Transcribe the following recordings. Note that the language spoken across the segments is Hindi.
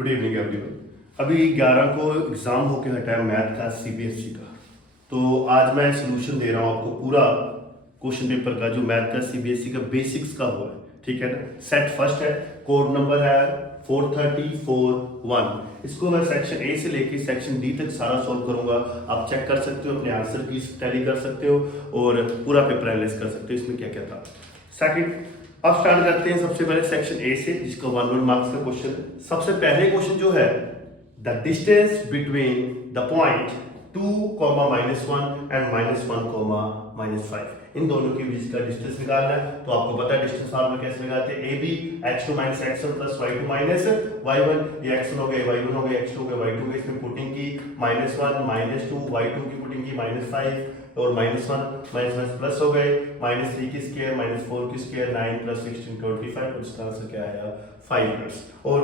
Good evening everyone. अभी 11 को एग्ज़ाम होके हटा है मैथ का सीबीएसई का। तो आज मैं सोल्यूशन दे रहा हूँ आपको पूरा क्वेश्चन पेपर का जो मैथ का सीबीएसई का बेसिक्स का हुआ है, ठीक है ना। सेट फर्स्ट है, कोड नंबर है 434-1। इसको मैं सेक्शन ए से लेके सेक्शन डी तक सारा सॉल्व करूंगा। आप चेक कर सकते हो, अपने आंसर की टैली कर सकते हो और पूरा पेपर एनालाइज कर सकते हो इसमें क्या क्या था। सेकंड, अब स्टार्ट करते हैं सबसे पहले सेक्शन ए से, जिसका 1 मार्क्स का क्वेश्चन है। सबसे पहले क्वेश्चन जो है, the distance between the point 2, -1 and -1, -5, इन दोनों के बीच का डिस्टेंस निकालना है। तो आपको पता है डिस्टेंस फार्मूला कैसे लगाते हैं, AB x2 - x1 + y2 - y1। ये x1 हो गया, y1 हो गया, x2 हो गया, y2 हो गया। इसमें पुटिंग की -1 -2, y2 की पुटिंग की -5 और -1 प्लस हो गए, -3 की स्क्वायर -4 की स्क्वायर 9 + 16 25। और इसका आंसर क्या आया 5 मिनट्स। और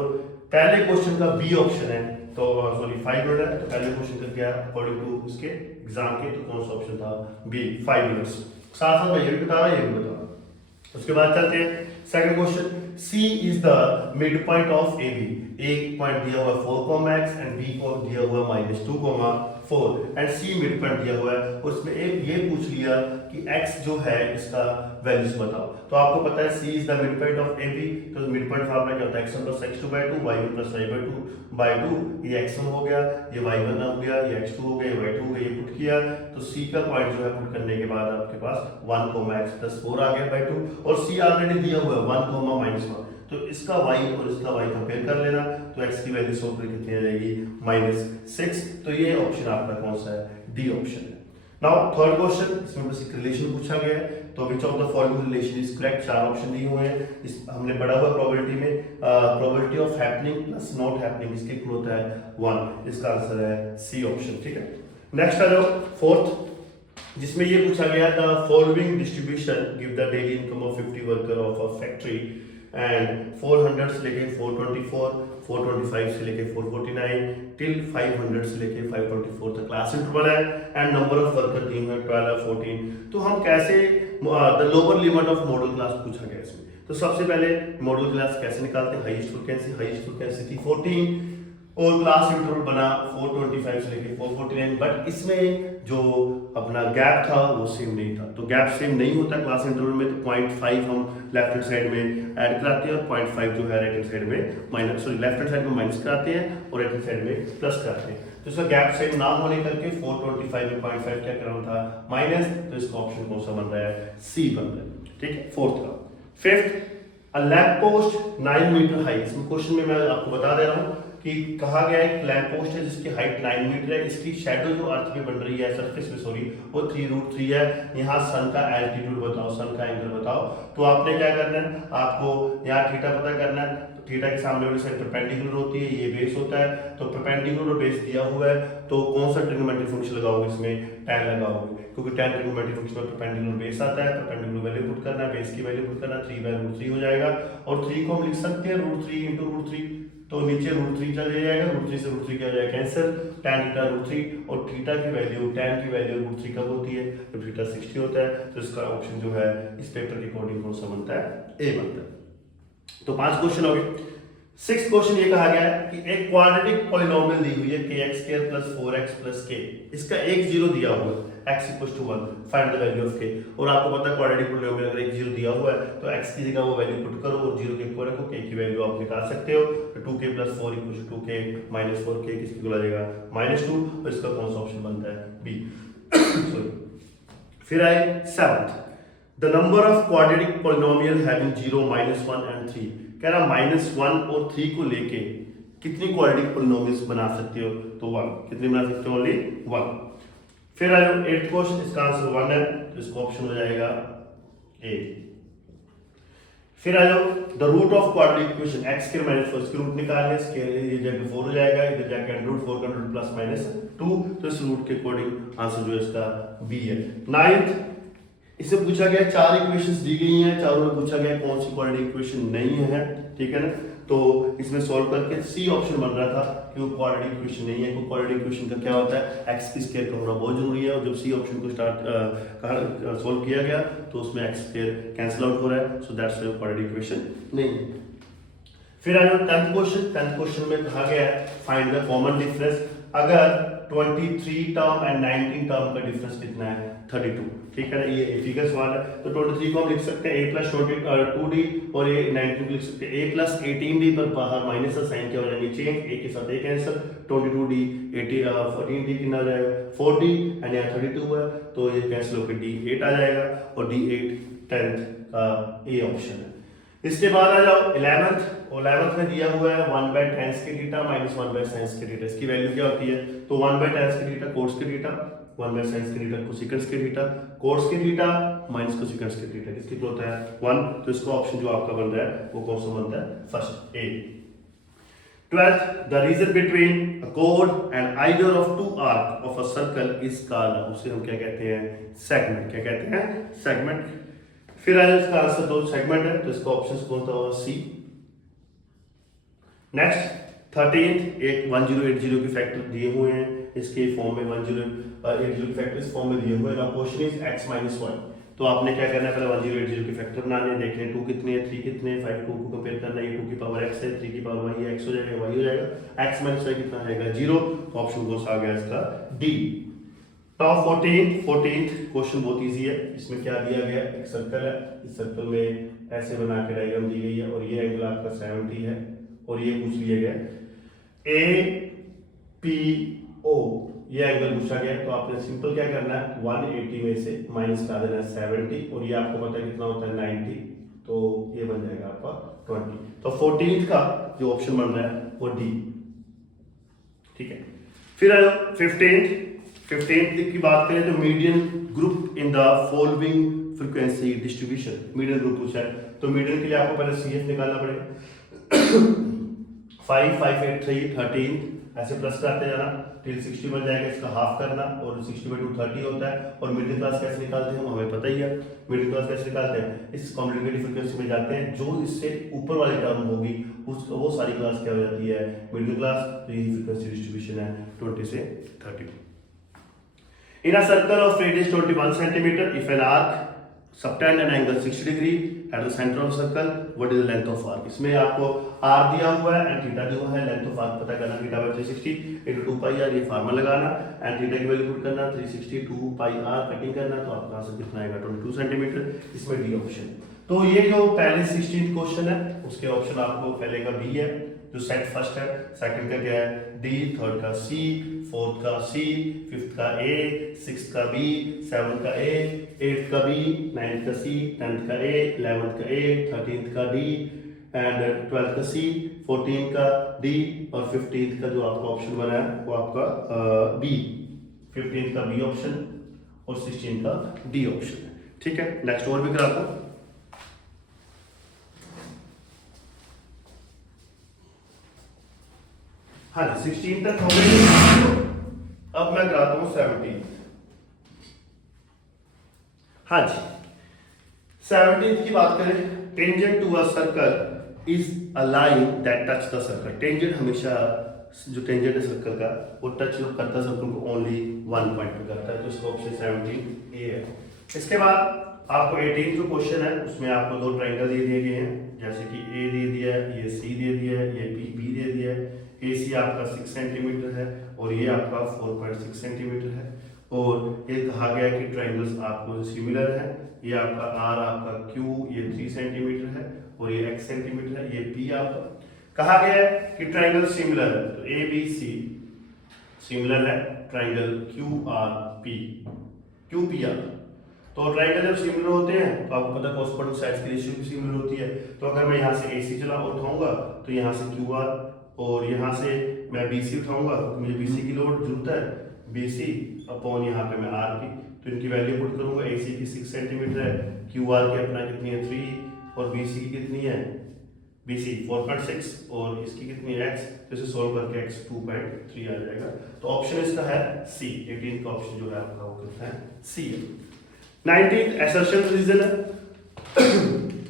पहले क्वेश्चन का बी ऑप्शन है, तो सॉरी 5 मिनट है। तो पहले क्वेश्चन का क्या अकॉर्डिंग टू इसके एग्जाम के, तो कौन सा ऑप्शन था, बी 5 मिनट्स। साथ साथ मैं ये भी बता रहा, ये भी बता रहा। उसके बाद चलते हैं second question. C is the mid point of AB। एक पॉइंट दिया हुआ 4, एंड B को दिया हुआ -2, 4 एंड C मिड पॉइंट दिया हुआ है। और उसमें एक ये पूछ लिया कि x जो है इसका वैल्यूज बताओ। तो आपको पता है C is the mid point of AB। तो मिड पॉइंट फार्मूला क्या होता है, x1 + x2/2, y1 + y2/2। ये x1 हो गया, ये y1 हो गया, ये x2 हो गया, ये y2 हो गया। ये पुट किया तो C का पॉइंट जो है पुट करने के बाद आपके पास 1, x + 4 आ गया 2। और C ऑलरेडी दिया हुआ है 1, -1। तो इसका y और इसका y कंपेयर कर लेना। तो x की वैल्यू सॉल्व करके कितनी आ जाएगी, -6। तो ये ऑप्शन आपका कौन सा है, डी ऑप्शन है। नाउ थर्ड क्वेश्चन, इसमें बस एक रिलेशन पूछा गया है। तो which of the following relation is correct. 4 option दिए हुए हैं। इस हमने पढ़ा हुआ प्रोबेबिलिटी में probability of happening plus not happening, इसके इक्वल होता है 1। इसका आंसर है सी ऑप्शन, ठीक है। नेक्स्ट आ जाओ फोर्थ, जिसमें ये पूछा गया the following distribution give the daily income of 50 worker of a factory and 400 से लेके 424, 425 से लेके 449 टिल 500 से लेके 524 तक क्लास इंटरवल है। एंड नंबर ऑफ वर्कर दिए हुए 12 14। तो हम कैसे the lower limit of model class पूछा गया इसमें। तो सबसे पहले मॉडल क्लास कैसे निकालते हैं, हाईएस्ट फ्रीक्वेंसी थी 14 और क्लास इंटरवल बना 425 से लेके 449। बट इसमें जो अपना गैप था वो सेम नहीं था। तो गैप सेम नहीं होता क्लास इंटरवल में। तो 0.5 हम लेफ्ट हैंड साइड में ऐड कराते हैं और 0.5 जो है राइट हैंड साइड में लेफ्ट हैंड साइड में माइनस कराते हैं और राइट हैंड साइड में प्लस कराते हैं। तो इसका गैप सेम ना होने करके 425 में 0.5 क्या करना था, माइनस। तो इसका ऑप्शन कौन सा बन रहा है, सी बन रहा है, ठीक है, फोर्थ का। फिफ्थ, अ लैंप पोस्ट 9 मीटर हाई। इसमें क्वेश्चन में मैं आपको बता दे रहा हूँ कि कहा गया है लैंप पोस्ट है जिसकी हाइट 9 मीटर है। इसकी शैडो जो अर्थ पे बन रही है, सरफेस पे सॉरी, वो 3√3 है। यहाँ सन का एल्टीट्यूड बताओ, सन का एंगल बताओ। तो आपने क्या करना है, आपको यहाँ थीटा पता करना है। तो थीटा के सामने वाली साइड परपेंडिकुलर होती है, ये बेस होता है। तो परपेंडिकुलर और बेस दिया हुआ है, तो कौन सा ट्रिग्नोमेट्रिक फंक्शन लगाओगे, इसमें tan लगाओगे, क्योंकि tan ट्रिग्नोमेट्रिक फंक्शन में परपेंडिकुलर बेस आता है। परपेंडिकुलर वैल्यू पुट करना है, बेस की वैल्यू पुट करना, 3/√3 हो जाएगा। और 3 को हम लिख सकते हैं √3 × √3। तो नीचे √3 चले जाएगा, √3 से √3 क्या हो जाएगा, कैंसिल। tan थीटा √3 और थीटा की वैल्यू, tan की वैल्यू √3 कब होती है, जब थीटा 60 होता है। तो इसका ऑप्शन जो है इस पेपर के अकॉर्डिंग कौन सा बनता है, ए बनता है। तो 5 क्वेश्चन हो गए। 6th क्वेश्चन ये कहा गया है कि एक क्वाड्रेटिक पॉलिनोमियल दी हुई है kx² + 4x + k। इसका एक 0 दिया हुआ है, x = 1, find the value of k। और आपको पता है क्वाड्रेटिक पॉलिनोमियल अगर एक 0 दिया हुआ है तो x की जगह वो वैल्यू पुट करो और 0 के इक्वल रखो, k की वैल्यू आप निकाल सकते हो। तो 2k + 4 = 2k - 4k किसकी इक्वल आ जाएगा, -2। और इसका कौन सा ऑप्शन बनता है, बी। सॉरी। फिर आए 7th, the number of quadratic polynomial having 0, -1 and 3। कह रहा -1 और 3 को लेके कितनी क्वाड्रेटिक पॉलिनोमियल्स बना सकते हो, तो 1। कितनी बना सकते हो, ओनली 1। फिर आया 8th क्वेश्चन, इसका आंसर 1 है, तो इसका ऑप्शन हो जाएगा ए। फिर आ जाओ the root of quadratic equation, x² - 4 इसके रूट निकालने, इसके ये जाके 4 हो जाएगा, इधर जाके √4 का रूट +-2। तो इस रूट के अकॉर्डिंग आंसर जो है इसका बी है। 9th, इससे पूछा गया 4 इक्वेशंस दी गई हैं, चारों में पूछा गया कौन सी क्वाड्रेटिक इक्वेशन नहीं है, ठीक है ना। तो इसमें सॉल्व करके सी ऑप्शन बन रहा था कि वो क्वाड्रेटिक इक्वेशन नहीं है। क्योंकि क्वाड्रेटिक इक्वेशन का क्या होता है, एक्स की स्क्वायर का होना बहुत जरूरी है। और जब सी ऑप्शन को सॉल्व किया गया तो उसमें एक्स स्क्वायर कैंसिल आउट हो रहा है, so that's why quadratic equation नहीं है। फिर आ जाओ 10th क्वेश्चन। 10th क्वेश्चन में कहा गया है फाइंड द कॉमन डिफरेंस। अगर 23 टर्म एंड 19 टर्म का डिफरेंस कितना है 32, ठीक है ना, ये एक का सवाल है। तो 23 को हम लिख सकते हैं a प्लस 2d और ये 19 को लिख सकते हैं a प्लस 18d, पर बाहर माइनस का साइन क्या हो जाएगा चेंज, a के साथ a कैंसिल, 22d 14d कितना हो जाएगा 4d एंड यहाँ 32 है तो ये कैंसिल होकर d 8 आ जाएगा और d 8 10th का a ऑप्शन है। इसके बाद आ जाओ 11th में दिया हुआ है 1/tan के थीटा माइनस 1/sin के थीटा। इसकी वैल्यू क्या होती है, तो 1/tan के थीटा कोस के थीटा, 1/sin के थीटा कोसेकेंस के थीटा, कोस के थीटा माइनस कोसेकेंस के थीटा, किसकी तो होता है 1। तो इसका ऑप्शन जो आपका बन रहा है वो कौन सा बनता है, first A. 12th, the region between a chord and either of two arc of a circle is called, उसे हम क्या कहते हैं, सेगमेंट। क्या कहते हैं, सेगमेंट। फिर आया इसका आंसर दो सेगमेंट है तो इसका ऑप्शन कौन सा होगा, सी। नेक्स्ट 13th, एक 1080 के फैक्टर दिए हुए हैं इसके फॉर्म में, 1080 के फैक्टर इस फॉर्म में दिए हुए हैं। क्वेश्चन इज x माइनस 1, तो आपने क्या करना है, पहले 1080 के फैक्टर बनाने हैं, देखने 2 कितने हैं 3 कितने हैं 5 2 को कंपेयर करना है, ये 2 की पावर x है 3 की पावर y है, x हो जाएगा y हो जाएगा, x माइनस y कितना आएगा 0। तो ऑप्शन कौन सा आ गया इसका, डी। टॉप 14th क्वेश्चन बहुत इजी है। इसमें क्या दिया गया, एक सर्कल है, इस सर्कल में ऐसे बना के डायग्राम दी गई है और ये एंगल आपका 70 है और ये पूछ लिया गया ए पी ओ, ये एंगल पूछा गया। तो आपने सिंपल क्या करना है, 180 में से माइनस कर देना है 70 और ये आपको पता है कितना होता है 90, तो ये बन जाएगा आपका 20। तो 14th का जो ऑप्शन बन रहा है वो डी, ठीक है। फिर आ जाओ 15th की बात करें तो median group in the following frequency distribution, median group पूछा है। तो मीडियन के लिए आपको पहले CF निकालना पड़ेगा 5 5 8 3 13, ऐसे प्लस करते जाना टिल 60 बन जाएगा, इसका हाफ करना और 60/2 30 होता है। और मिडिल क्लास कैसे निकालते हैं हमें पता ही है, मिडिल क्लास कैसे निकालते हैं, इस कॉम्प्लीमेंट्री फ्रीक्वेंसी में जाते हैं, जो इससे ऊपर वाली टर्म होगी उसको वो सारी क्लास क्या हो जाती है, मिडिल क्लास। तो यही फ्रीक्वेंसी डिस्ट्रीब्यूशन है 20 से 30। In a circle of radius 21 centimeter, if an arc subtend an angle 60 degree at the center of circle, what is the length of arc? इसमें आपको r दिया हुआ है एंड थीटा दिया हुआ है, लेंथ ऑफ आर्क पता करना, theta by 360 into 2 pi r, ये फार्मूला लगाना एंड थीटा की वैल्यू पुट करना 360 2 pi r कटिंग करना, तो आपका आंसर कितना आएगा 22 सेंटीमीटर। इसमें डी ऑप्शन। तो ये जो पहले 16th क्वेश्चन है उसके ऑप्शन आपको पहले का बी है, जो सेट फर्स्ट है, सेकंड का क्या है डी, थर्ड का सी, फोर्थ का सी, फिफ्थ का ए, सिक्स्थ का बी, सेवंथ का ए, एट्थ का बी, नाइन्थ का सी, 10th का ए, 11th का ए, 13th का डी एंड 12th का सी, 14th का डी और 15th का जो आपका ऑप्शन बना है वो आपका बी, 15th का बी ऑप्शन और 16th का डी ऑप्शन है, ठीक है। नेक्स्ट और भी करा दो। हाँ जी 16 तक हो गई, अब मैं कराता हूं 17। हाँ जी 17th की बात करें, tangent to a circle is a line that touch the circle. Tangent हमेशा जो टेंजेंट है सर्कल का वो टच करता है सर्कल को ओनली 1 पॉइंट पे करता है, तो इसका ऑप्शन 17 ए है। इसके बाद आपको 18 जो क्वेश्चन है उसमें आपको दो ट्रायंगल दिए गए हैं, जैसे कि ए दे दिया है, ये सी दे दिया है, ये बी दे दिया है। AC आपका 6 सेंटीमीटर है और ये आपका 4.6 सेंटीमीटर है और ये कहा गया कि ट्रायंगल्स आपको सिमिलर है, ये आपका R आपका Q ये 3 सेंटीमीटर है और ये X सेंटीमीटर है, ये P आपका कहा गया है कि ट्रायंगल सिमिलर है। तो ABC सिमिलर है ट्रायंगल QPR। तो ट्रायंगल जब सिमिलर होते हैं तो आपको पता है कॉरस्पॉन्डिंग साइड्स की रेशियो भी सिमिलर होती है। तो अगर मैं यहाँ से AC चला उठाऊंगा तो यहाँ से QR और यहाँ से मैं BC उठाऊंगा तो मुझे BC की लोड जरूरत है, BC अपॉन यहाँ पे मैं R की, तो इनकी वैल्यू पुट करूंगा। AC की 6 सेंटीमीटर है, QR की अपना कितनी है 3 और BC की कितनी है BC 4.6 और इसकी कितनी है X, तो इसे सोल्व करके X 2.3 आ जाएगा। तो ऑप्शन इसका है C, 18 का ऑप्शन जो है आपका वो कितना है C है। 19th असर्शन रीजन है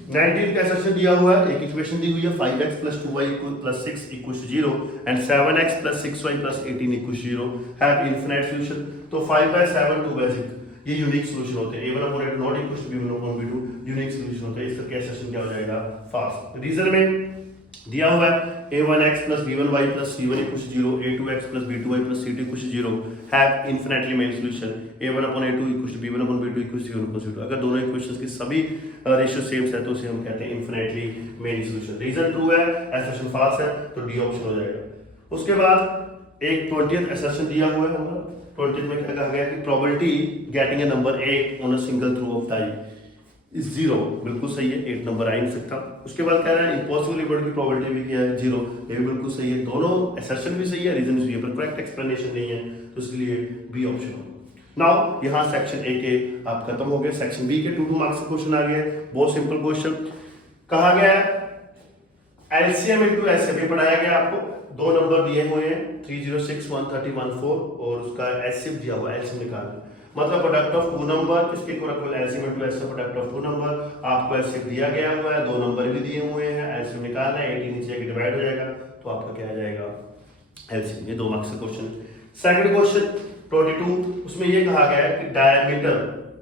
19th का असर्शन दिया हुआ है, एक इक्वेशन दी हुई है 5x + 2y + 6 = 0 and 7x + 6y + 18 = 0 have infinite solution. तो 5/7 2 बेसिक ये यूनिक सॉल्यूशन होते हैं, a1/8 not equal to b1/b2 unique solution होते हैं। इसका क्या असर्शन क्या हो जाएगा फास्ट। रीजन में दिया हुआ है a1x plus b1y plus c1 equals 0, a2x plus b2y plus c2 equals 0 have infinitely many solution, a1 upon a2 equals to b1 upon b2 equals 0 equals 0। अगर दोनों इक्वेशंस की सभी रेशियो सेम है तो उसे हम कहते हैं infinitely many solution। Reason true है, असर्शन फॉल्स है, तो डी ऑप्शन हो जाएगा। उसके बाद एक 20th असर्शन दिया हुआ है हमारा, 20th में क्या कहा गया कि probability getting a number 8 on a single throw of die is 0, बिल्कुल सही है, 8 नंबर आ ही नहीं सकता। उसके बाद कह रहा है इम्पॉसिबल इक्वल की प्रोबेबिलिटी भी क्या है 0, ये भी बिल्कुल सही है। दोनों असर्शन भी सही है, रीजन भी है, पर करेक्ट एक्सप्लेनेशन नहीं है, तो इसके लिए बी ऑप्शन हो। नाउ यहाँ सेक्शन ए के आप खत्म हो गए। सेक्शन बी के 2 मार्क्स का क्वेश्चन आ गया है, बहुत सिंपल क्वेश्चन। कहा गया है एलसीएम इनटू एसएफ पढ़ाया गया आपको, दो नंबर दिए हुए हैं 306 130 14 और उसका एसएफ दिया हुआ है, एलसीएम निकालना मतलब प्रोडक्ट ऑफ टू नंबर किसके equal LCM into SF product of two number. आपको एसएफ दिया गया हुआ है, दो नंबर भी दिए हुए हैं, एलसीएम निकालना है, 18 नीचे आके डिवाइड हो जाएगा तो आपका क्या आ जाएगा एलसीएम। ये 2 मार्क्स का क्वेश्चन। सेकंड क्वेश्चन 22, उसमें ये कहा गया है कि डायमीटर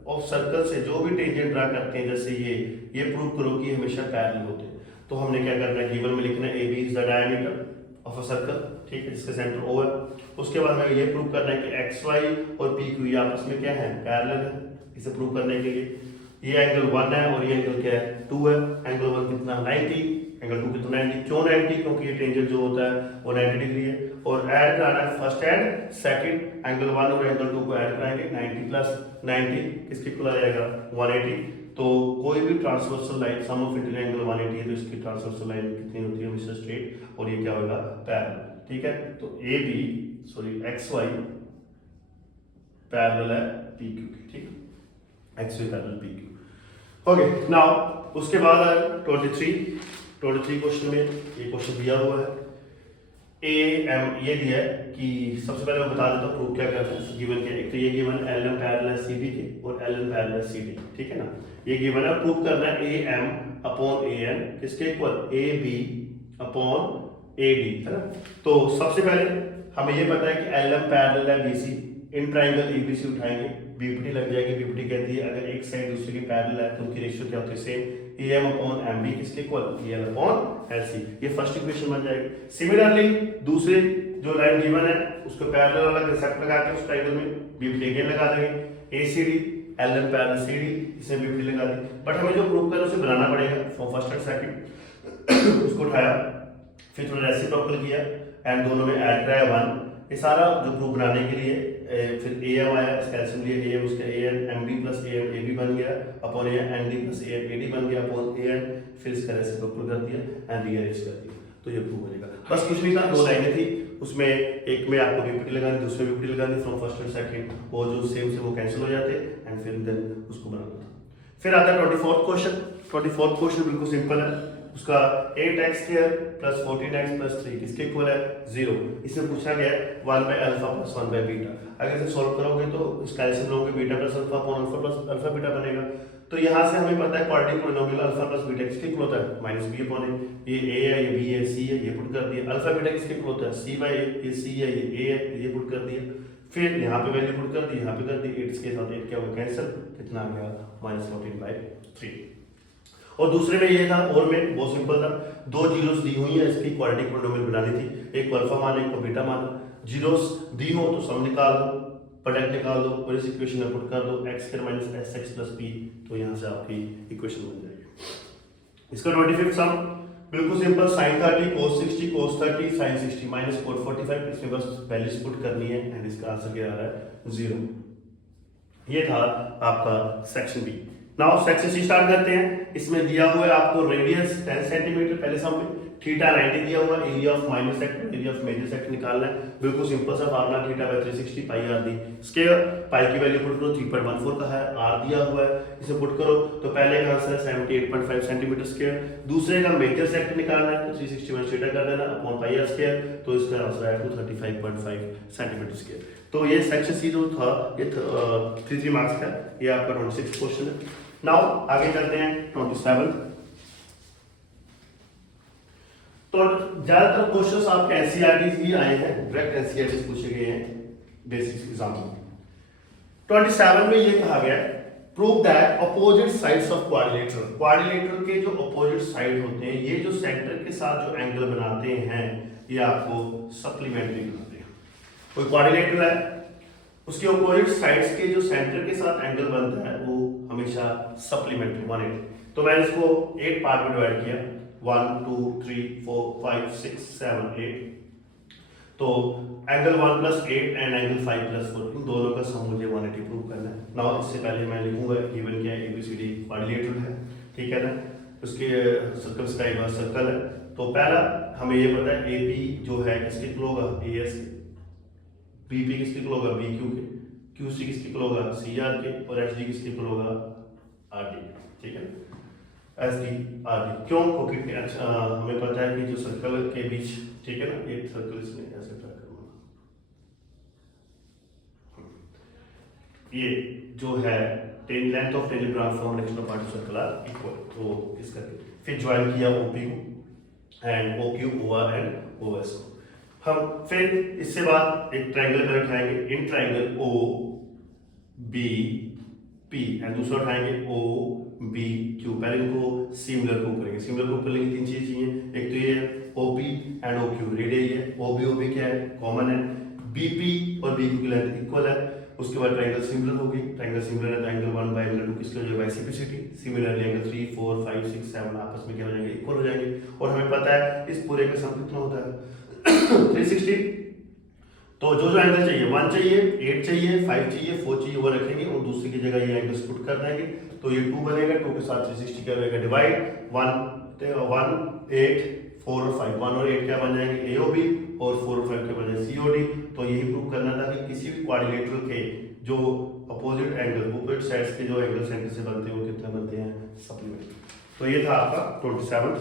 ऑफ सर्कल से जो भी टेंजेंट ड्रा करते हैं, जैसे ये प्रूव करो कि हमेशा पैरेलल होते हैं। तो हमने क्या करना है, गिवन में लिखना है AB is the diameter of a circle, ठीक है, जिसका सेंटर O है। उसके बाद हमें ये प्रूव करना है कि XY और PQ ये आपस में क्या है, पैरेलल है। इसे प्रूव करने के लिए ये एंगल 1 है और ये एंगल क्या है 2 है। एंगल 1 कितना 90, एंगल 2 कितना 90। क्यों 90? क्योंकि ये टेंजेंट जो होता है वो 90 डिग्री है। और ऐड कराना है फर्स्ट ऐड सेकंड, एंगल 1 और एंगल 2 को ऐड कराएंगे, 90 प्लस 90 किसके इक्वल आ जाएगा 180। तो कोई भी transversal line sum of it angle 180 है तो इसकी ट्रांसवर्सल लाइन कितनी होती है हमेशा स्ट्रेट, और ये क्या होगा पैरेलल, ठीक है। तो XY पैरेलल है PQ की, ठीक है, XY parallel PQ। Okay, now उसके बाद 23 क्वेश्चन में ये क्वेश्चन दिया हुआ है AM ये दिया है कि सबसे पहले मैं बता देता हूँ प्रूफ क्या करता है गिवन के। एक तो ये गिवन LM पैरेलल है CD के और LN पैरेलल है CD, ठीक है ना। ये गिवन है, प्रूफ करना है AM अपॉन AN किसके इक्वल AB अपॉन AD, है ना। तो सबसे पहले हमें ये पता है कि LM पैरेलल है BC, इन ट्राइंगल ABC उठाएंगे, BPT लग जाएगी। BPT कहती है अगर एक साइड दूसरे की पैरेलल है तो उनकी रेशियो क्या होती है सेम, AM अपॉन MB किसके इक्वल AL अपॉन LC, ये फर्स्ट इक्वेशन बन जाएगी। सिमिलरली दूसरे जो लाइन गिवन है उसको पैरेलल वाला इंटरसेक्ट लगा के उस ट्रायंगल में BPT अगेन लगा देंगे, ACD LN पैरेलल CD, इसमें BPT लगा दी। बट हमें जो प्रूव करना है उसे बनाना पड़ेगा फॉर फर्स्ट एंड सेकंड। उसको उठाया, फिर थोड़ा रेसिप्रोकल किया एंड दोनों में ऐड कराया 1। ये सारा जो प्रूफ बनाने के लिए फिर AM आया, इसका एलसीएम लिया AM, उसका AN MD plus AM AB बन गया upon AN MD plus AM AD बन गया अपॉन AN, फिर इसका रेसिप्रोकल कर दिया एंड रीअरेंज कर दिया, तो ये प्रूफ हो जाएगा। बस कुछ नहीं था, 2 लाइनें थी, उसमें एक में आपको BPT लगानी, दूसरे में BPT लगानी फ्रॉम फर्स्ट एंड सेकंड, वो जो सेम से वो कैंसिल हो जाते एंड फिर देन उसको बनाना था। फिर आता है 24th क्वेश्चन। 24th क्वेश्चन बिल्कुल सिंपल है, उसका 8x square plus 14x plus 3 किसके इक्वल है 0। इसमें पूछा गया है 1 by alpha plus 1 by beta. अगर इसे सॉल्व करोगे तो इसका एलसीएम लोगे, beta plus alpha upon alpha plus alpha beta बनेगा। तो यहाँ से हमें पता है quadratic polynomial alpha plus beta किसके इक्वल होता है माइनस बी अपॉन ए। ये a है, ये b है, c है, ये पुट कर दिया। अल्फा बीटा किसके इक्वल होता है c बाय a, ये c है, ये a है, ये पुट कर दिया। फिर यहाँ पे वैल्यू पुट कर दी, यहाँ पे कर दी, 8 के साथ 8 क्या होगा कैंसिल, कितना आ गया -14/3। और दूसरे में ये था, और में बहुत सिंपल था, 2 जीरोस दी हुई है, इसकी क्वाड्रेटिक पॉलिनोमियल बनानी थी, एक को अल्फा माना एक को बीटा माना। जीरोस दी हो तो सम निकाल दो, प्रोडक्ट निकाल दो और इस इक्वेशन में पुट कर दो x² - sx + p, तो यहाँ से आपकी इक्वेशन बन जाएगी। इसका 25th सम बिल्कुल simple, sin 30 cos 60 cos 30 sin 60 -cot 45, इसमें बस वैल्यूज पुट करनी है एंड इसका आंसर क्या आ रहा है 0। ये था आपका section B. Now section C start करते हैं। इसमें दिया हुआ है आपको रेडियस 10 सेंटीमीटर, पहले सम में थीटा 90 दिया हुआ है, area of minor sector area of major sector निकालना है। बिल्कुल सिंपल सा formula, theta by 360 pi r दी स्क्वायर, पाई की वैल्यू पुट करो 3.14 का है, आर दिया हुआ है, इसे पुट करो तो पहले का आंसर है 78.5 सेंटीमीटर स्क्वायर। दूसरे का मेजर सेक्टर निकालना है तो 360 थीटा कर देना अपॉन पाई आर स्क्वायर, तो इसका आंसर आया 235.5 सेंटीमीटर स्क्वायर। तो ये सेक्शन सी जो था ये 3 मार्क्स का, ये आपका 26 क्वेश्चन है। नाउ आगे चलते हैं 27। तो ज्यादातर क्वेश्चंस आपके एनसीईआरटी ही आए हैं, डायरेक्ट एनसीईआरटी पूछे गए हैं बेसिक्स एग्जाम में। 27 में ये कहा गया prove that opposite sides of quadrilateral के जो अपोजिट साइड होते हैं, ये जो सेंटर के साथ जो एंगल बनाते हैं, ये आपको सप्लीमेंट्री बनाते हैं। कोई क्वाड्रिलेटरल है, उसके अपोजिट साइड्स के जो सेंटर के साथ एंगल बनता है वो हमेशा सप्लीमेंट्री 180। तो मैंने इसको 8 पार्ट में डिवाइड किया, 1 2 3 4 5 6 7 8। तो एंगल 1 + 8 एंड एंगल 5 + 4, इन दोनों का सम मुझे 180 प्रूव करना है। नाउ इससे पहले मैं लिखूंगा गिवन क्या है, ABCD क्वाड्रिलेटरल है, ठीक है ना, उसके सर्कमस्क्राइब सर्कल है। तो पहला हमें ये पता है AP जो है किसके इक्वल होगा, AS के, BP किसके इक्वल होगा, BQ के, QC किसके इक्वल होगा, CR के, और SD किसके इक्वल होगा, RD, ठीक है, SD RD। क्यों? क्योंकि अच्छा हमें पता है कि जो सर्कल के बीच, ठीक है ना, एक सर्कल इसमें ऐसे ड्रा करूंगा, ये जो है length of tangent transform direction part of circle are equal. तो किस करके फिर ज्वाइन किया OP को and OQ OR and OS को। हम फिर इससे बाद एक ट्रायंगल में उठाएंगे, इन ट्रायंगल OBP एंड दूसरा उठाएंगे OBQ। पहले इनको सिमिलर प्रूव करेंगे। सिमिलर प्रूव करने की 3 चीजें चाहिए, एक तो ये है OP एंड OQ रेडियस है, OB क्या है, कॉमन है, BP और BQ की लेंथ इक्वल है। उसके बाद ट्रायंगल सिमिलर होगी, ट्रायंगल सिमिलर है तो एंगल 1 बाय एंगल 2 किसके हो जाएगा, रेसिप्रोसिटी। सिमिलरली एंगल 3 4 5 6 7 आपस में क्या हो जाएंगे, इक्वल हो जाएंगे। और हमें पता है इस पूरे का सम कितना होता है 360। तो जो जो एंगल चाहिए, 1 चाहिए, 8 चाहिए, 5 चाहिए, 4 चाहिए, वो रखेंगे और दूसरी की जगह ये एंगल्स पुट कर देंगे। तो ये 2 बनेगा, 2 के साथ 360 क्या होगा, डिवाइड 1 8 4 और 5, 1 और 8 क्या बन जाएंगे, AOB, और 4 और 5 क्या बन जाएंगे, COD। तो यही प्रूव करना था कि किसी भी क्वाड्रिलेटरल के जो अपोजिट एंगल, अपोजिट साइड्स के जो एंगल सेंटर से बनते हैं वो कितने बनते हैं, सप्लीमेंट्री। तो ये था आपका 27।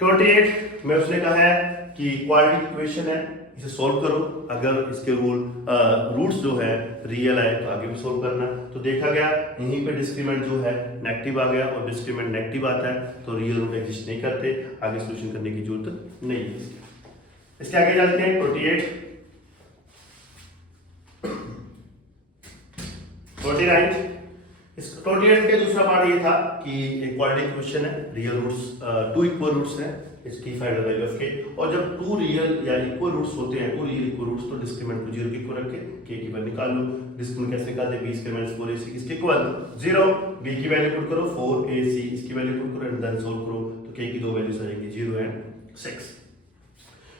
28 में उसने कहा है कि क्वाड्रेटिक इक्वेशन है, इसे सॉल्व करो। अगर इसके रूट्स जो है रियल है तो आगे भी सॉल्व करना। तो देखा गया यहीं पे डिस्क्रिमिनेंट जो है नेगेटिव आ गया, और डिस्क्रिमिनेंट नेगेटिव आता है तो रियल रूट एग्जिस्ट नहीं करते, आगे सॉल्यूशन करने की जरूरत नहीं है। इसके आगे चलते हैं 29 इस 28 के दूसरा पार्ट ये था कि एक क्वाड्रेटिक इक्वेशन है, रियल रूट्स 2 इक्वल रूट्स हैं, इसकी फाइंड द वैल्यू ऑफ के। और जब 2 रियल या इक्वल रूट्स होते हैं, 2 रियल इक्वल रूट्स, तो डिस्क्रिमिनेंट को 0 के इक्वल रख के k की वैल्यू निकाल लो। डिस्क्रिमिनेंट कैसे निकालते हैं, b स्क्वायर - 4ac किसके इक्वल 0, b की वैल्यू पुट करो 4ac, इसकी वैल्यू पुट करो एंड देन सॉल्व करो। तो k की 2 वैल्यूज आ जाएंगी 0 एंड 6।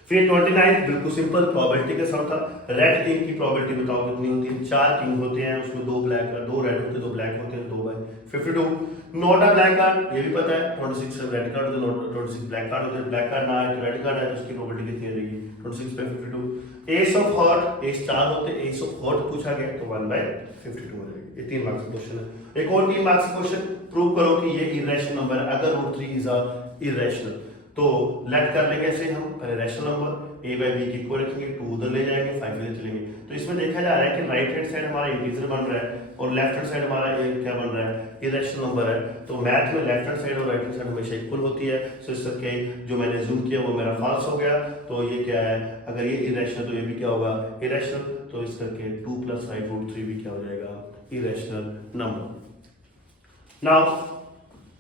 फिर 29 बिल्कुल सिंपल प्रोबेबिलिटी का सम था। रेड किंग की प्रोबेबिलिटी बताओ कितनी होती है, 4 किंग होते हैं, उसमें 2 ब्लैक 2 रेड होते हैं, 2 ब्लैक होते हैं, 2/52। नॉट अ ब्लैक कार्ड, ये भी पता है, 26 रेड कार्ड होते हैं, 26 ब्लैक कार्ड होते हैं। ब्लैक कार्ड ना है तो रेड कार्ड है, तो उसकी प्रोबेबिलिटी कितनी हो जाएगी, 26/52। एस ऑफ हार्ट, एस 4 होते हैं, एस ऑफ हार्ट पूछा गया तो 1/52 हो जाएगी। ये 3 मार्क्स का क्वेश्चन है। एक और 3 मार्क्स का क्वेश्चन, प्रूव करो कि ये इरेशनल नंबर है अगर √3 इज अ इरेशनल। तो लेट कर ले कैसे, हम पहले रैशनल नंबर a/b की इक्वल रखेंगे, 2 उधर ले जाएंगे, 5 इधर चलेंगे। तो इसमें देखा जा रहा है कि राइट हैंड साइड हमारा इंटीजर बन रहा है और लेफ्ट हैंड साइड हमारा क्या बन रहा है, इरेशनल नंबर है। तो मैथ में लेफ्ट हैंड साइड और राइट हैंड साइड हमेशा इक्वल होती है। सो इस करके जो मैंने जूम किया वो मेरा फॉल्स हो गया। तो ये क्या है, अगर ये इरेशनल तो ये भी क्या होगा, इरेशनल। तो इस करके 2 + 5 √3 भी क्या हो जाएगा, इरेशनल नंबर। नाउ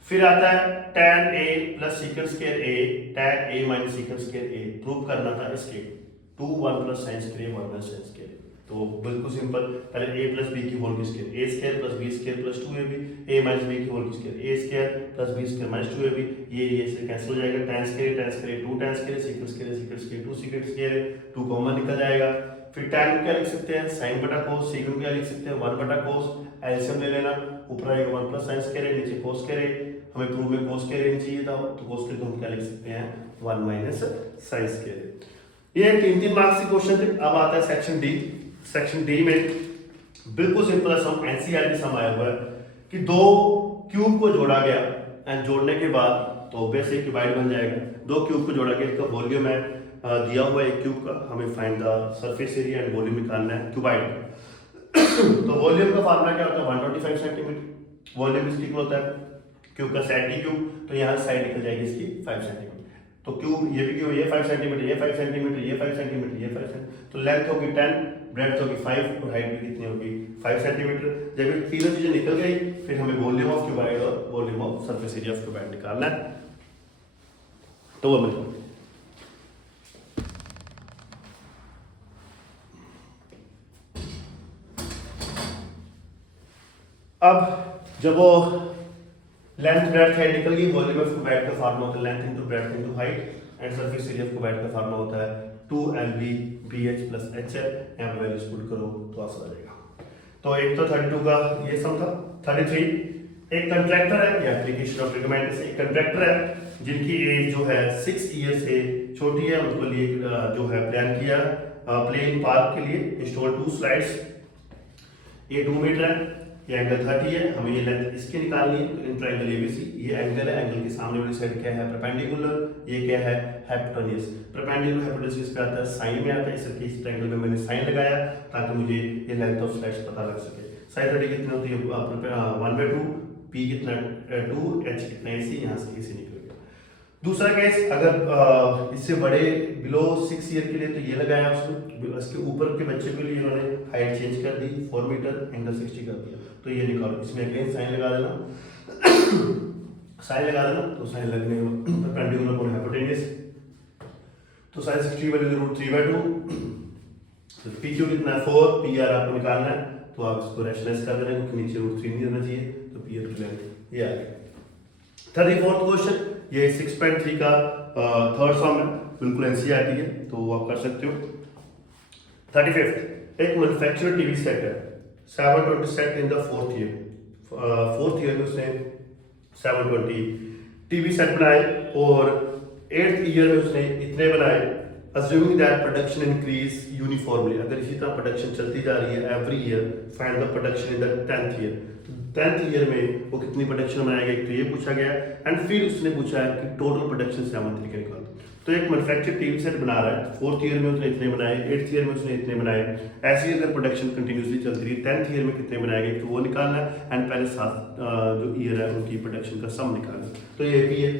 फिर आता है tan a + sec² a, tan a - sec² a prove करना था इसके 2 1 + sin² 1 + sin²। तो बिल्कुल सिंपल, पहले a + b की होल की square, a² + b² + 2ab, a - b की होल की स्क्वायर, a² + b² - 2ab। ये से कैंसिल हो जाएगा, tan² 2 tan² sec² 2 sec², 2 common निकल जाएगा। फिर tan को क्या लिख सकते हैं, sin बटा cos, sec को क्या लिख सकते हैं 1 बटा cos, एलसीएम ले लेना, ऊपर आएगा 1 + sin², नीचे cos²। हमें प्रूव में cos² नहीं चाहिए था, तो cos² को हम क्या लिख सकते हैं 1 - sin²। ये 3 मार्क्स के क्वेश्चन थे। अब आता है सेक्शन डी। सेक्शन डी में बिल्कुल सिंपल सम, एनसीईआरटी सम आया हुआ है कि 2 क्यूब को जोड़ा गया एंड जोड़ने के बाद तो ऑब्वियसली क्यूबाइड बन जाएगा। 2 क्यूब को जोड़ा गया, इसका वॉल्यूम है दिया हुआ है एक क्यूब का, हमें find the surface area and volume निकालना है क्यूबाइड। तो वॉल्यूम का फार्मूला क्या होता है, 125 सेंटीमीटर। वॉल्यूम इसकी इक्वल होता है क्यूब का साइड d क्यूब, तो यहाँ साइड निकल जाएगी इसकी 5 सेंटीमीटर। तो क्यूब ये भी क्यूब, ये 5 सेंटीमीटर, ये 5 सेंटीमीटर, ये 5 सेंटीमीटर, ये 5 सेंटीमीटर, तो लेंथ होगी 10, ब्रेड्थ होगी 5 और हाइट भी कितनी होगी 5 सेंटीमीटर। जब ये तीनों चीजें निकल गई फिर हमें वॉल्यूम ऑफ क्यूबाइड और volume of surface area of cuboid निकालना है। तो वो मिल अब जब वो लेंथ ब्रेड्थ हाइट निकल गई, वॉल्यूम ऑफ क्यूबाइड का फार्मूला होता है length into breadth into height and surface area of cuboid का फार्मूला होता है 2lb bh plus hl। यहाँ पे वैल्यूज पुट करो तो आंसर आ जाएगा। तो एक तो 32 का ये सम था। 33 एक कंट्रैक्टर है, ये एप्लीकेशन ऑफ रिकमेंडेड से एक कंट्रैक्टर है जिनकी एज जो है 6 ईयर से छोटी है, उनको लिए जो है प्लान किया प्ले इन पार्क के लिए इंस्टॉल 2 स्लाइड्स। ये 2 मीटर है, ये एंगल 30 है, हमें ये लेंथ इसकी निकालनी है। तो इन ट्रायंगल एबीसी ये एंगल है, एंगल के सामने वाली साइड क्या है परपेंडिकुलर, ये क्या है हाइपोटेन्यूज। परपेंडिकुलर हाइपोटेन्यूज पे आता है साइन में आता है, इस ट्रायंगल में मैंने साइन लगाया ताकि मुझे ये लेंथ ऑफ स्लाइड्स पता लग सके। साइन 30 कितनी होती है 1/2, p कितना 2, h कितना ac, यहाँ से ac निकल गया। दूसरा केस अगर इससे बड़े बिलो 6 ईयर के लिए तो ये लगाया उसने, इसके ऊपर के बच्चे के लिए इन्होंने हाइट चेंज कर दी 4 मीटर एंगल 60 कर दिया। तो ये निकालो, इसमें अगेन साइन लगा देना साइन लगा देना, तो साइन लगने परपेंडिकुलर अपॉन हाइपोटेन्यूज, तो साइन 60 वैल्यू √3/2, तो पी क्यू कितना है 4, पी आर आपको निकालना है तो आप इसको रैशनलाइज कर देना क्योंकि नीचे √3 नहीं रहना चाहिए, तो पी आर की वैल्यू ये आ गया। 34th क्वेश्चन ये 6.3 का थर्ड सम है, बिल्कुल एनसीईआरटी है तो वो आप कर सकते हो। 35th एक मैन्युफैक्चरर टीवी सेट है 720 set in the fourth year में उसने 720 टीवी सेट बनाए और 8th ईयर में उसने इतने बनाए। Assuming that production increase uniformly, अगर इसी तरह प्रोडक्शन चलती जा रही है every year, find the production in the 10th year. 10th year में वो कितनी प्रोडक्शन बनाएगा, एक तो ये पूछा गया एंड फिर उसने पूछा है कि टोटल प्रोडक्शन 7th ईयर निकाल। तो एक मैन्युफैक्चर टीवी सेट बना रहा है, 4th ईयर में उसने इतने बनाए, 8th ईयर में उसने इतने बनाए, ऐसे ही अगर प्रोडक्शन कंटिन्यूसली चलती रही 10th ईयर में कितने बनाएगा एक तो वो निकालना है एंड पहले 7 जो ईयर है उनकी प्रोडक्शन का सम निकालना। तो ये भी है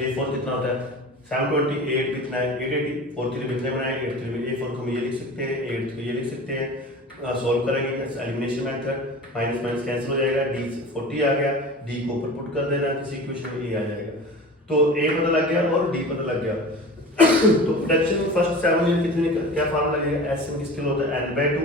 A4 कितना होता है 720, 8 कितना है 880, 4th ईयर में कितने बनाए 8th ईयर में A4 को हम ये लिख सकते हैं, 8th को ये लिख सकते हैं। सॉल्व करेंगे elimination method, minus minus cancel हो जाएगा, d 40 आ गया, d को ऊपर पुट कर देना किसी इक्वेशन में, a आ जाएगा। तो a पता लग गया और d पता लग गया। तो प्रोडक्शन में फर्स्ट 7 ईयर कितने क्या फार्मूला लगेगा, s में किसके लिए होता है n/2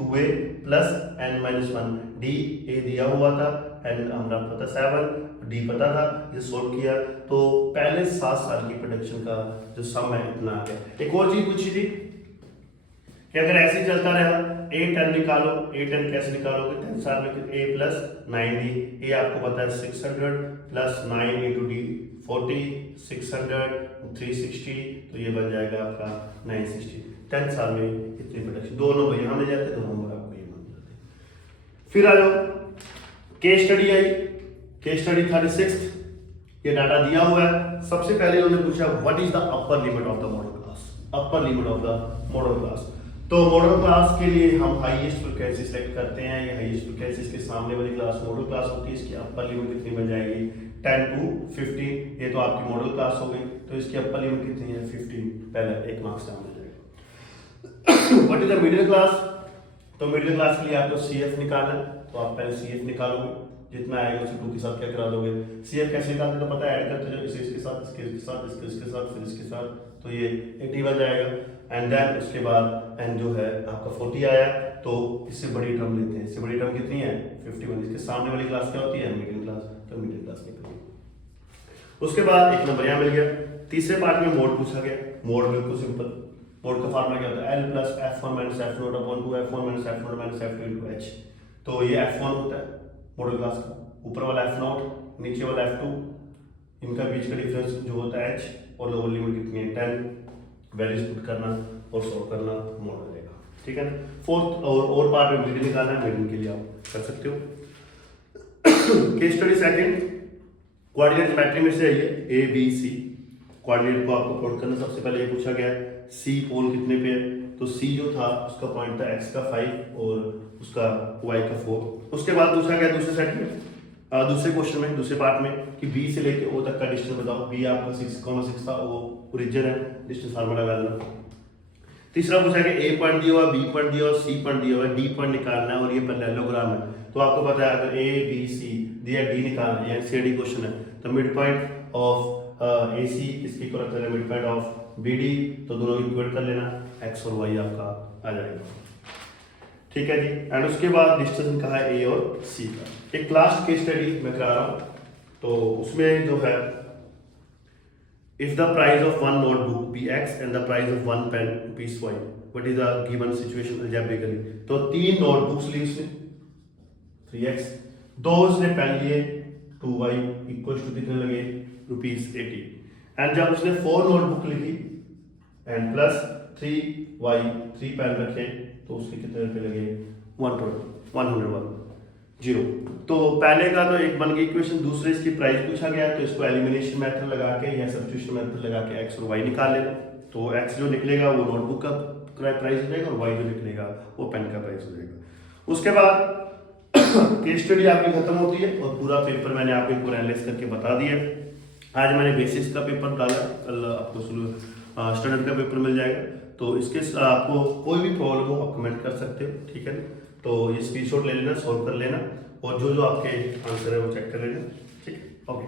2a plus n-1 d a दिया हुआ था n हमारा पता 7 d पता था, ये सोल्व किया तो पहले 7 साल की प्रोडक्शन का जो सम है इतना आ गया। एक और चीज पूछी थी कि अगर ऐसे ही चलता रहा a10 निकालो, a10 कैसे निकालोगे 10 साल में a प्लस 9d, a आपको पता है 600 प्लस 9 इंटू d 40, 600 360, तो ये बन जाएगा आपका 960। 10 साल में इतनी प्रोडक्शन, दो नंबर यहाँ मिल जाते, दो नंबर आपको ये मिल जाते। फिर आ जाओ केस स्टडी आई, केस स्टडी 36, ये डाटा दिया हुआ है। सबसे पहले उन्होंने पूछा what is the upper limit of the model class, upper limit of the model class. तो मॉडल क्लास के लिए हम हाईएस्ट फ्रीक्वेंसी सेलेक्ट करते हैं, ये हाईएस्ट फ्रीक्वेंसी इसके सामने वाली क्लास मॉडल क्लास होती है, इसकी अपर लिमिट कितनी बन जाएगी 10 to 15, ये तो आपकी मॉडल क्लास हो गई, तो इसकी अपर लिमिट कितनी है 15, पहले एक मार्क्स डाउन हो जाएगा। What is the middle class, तो मिडिल क्लास के लिए आपको CF निकालना है, तो आप पहले CF निकालोगे, जितना आएगा उसे 2 के साथ क्या करा दोगे। CF कैसे निकालते तो पता है, ऐड करते जाओ, इसे इसके साथ, इसके साथ, इसके साथ, फिर इसके साथ, तो ये 80 बन जाएगा। एंड देन उसके बाद n जो है आपका 40 आया, तो इससे बड़ी टर्म लेते हैं, इससे बड़ी टर्म कितनी है 51, इसके सामने वाली क्लास क्या होती है मिडिल क्लास, तो मिडिल क्लास निकली। उसके बाद एक नंबर यहाँ मिल गया। तीसरे पार्ट में मोड पूछा गया, मोड बिल्कुल सिंपल, मोड का फार्मूला क्या होता है L plus F1 minus F0 upon 2 F1 minus F0 minus F2 into H। तो ये F1 होता है मॉडल क्लास का, ऊपर वाला F0, नीचे वाला F2, इनका बीच का डिफरेंस जो होता है H, और लोअर लिमिट कितनी है 10, वैल्यूज पुट करना और सॉल्व करना, मोड हो जाएगा, ठीक है ना। फोर्थ और पार्ट में मीडियन निकालना है, मीडियन के लिए आप कर सकते हो। Case study second, coordinate geometry में से है ये ABC, कोऑर्डिनेट को आपको प्लॉट करना। सबसे पहले ये पूछा गया है C पोल कितने पे है, तो C जो था उसका पॉइंट था x का 5 और उसका y का 4। उसके बाद पूछा गया दूसरे सेट में दूसरे क्वेश्चन में, दूसरे पार्ट में कि बी से लेके ओ तक का डिस्टेंस बताओ। बी आपका 6,6 था, वो ओरिजिन है, डिस्टेंस फार्मूला लगा देना। तीसरा पूछा कि ए पॉइंट दिया हुआ, बी पॉइंट दिया हुआ, सी पॉइंट दिया हुआ, डी पॉइंट निकालना है और ये पैरेललोग्राम है। तो आपको पता है अगर ए बी सी दिया, डी निकालना है, सीडी क्वेश्चन है, तो mid point of A C इसकी इक्वल होता है mid point of B D, तो दोनों इक्वेट कर लेना, एक्स और वाई आपका आ जाएगा। ठीक है जी। एंड उसके बाद डिस्टेंस कहा है ए और सी का। एक लास्ट केस स्टडी मैं करा रहा हूँ, तो उसमें जो है if the price of one notebook be x and the price of one pen rupees y, what is the given situation algebraically? तो 3 नोटबुक्स ली उसने 3x, 2 उसने पेन लिए 2y इक्वल टू कितने लगे ₹80। एंड जब उसने 4 नोटबुक लिखी एंड प्लस 3y 3 पेन रखे तो उसके कितने रुपए लगे 101 जीरो। तो पहले का तो एक बन गई इक्वेशन, दूसरे इसकी प्राइस पूछा गया तो इसको एलिमिनेशन मेथड लगा के या सब्स्टिट्यूशन मेथड लगा के एक्स और वाई निकाल लेना। तो एक्स जो निकलेगा वो नोटबुक का प्राइस हो जाएगा और वाई जो निकलेगा वो पेन का प्राइस हो जाएगा। उसके बाद केस स्टडी आपकी खत्म होती है और पूरा पेपर मैंने आपको पूरा एनालाइज करके बता दिया। आज मैंने बेसिक्स का पेपर डाला, कल आपको स्टैंडर्ड का पेपर मिल जाएगा। तो इसके आपको कोई भी प्रॉब्लम हो आप कमेंट कर सकते हो, ठीक है। तो ये स्क्रीनशॉट ले लेना, सॉल्व कर लेना और जो जो आपके आंसर है वो चेक कर लेना, ठीक है। ओके।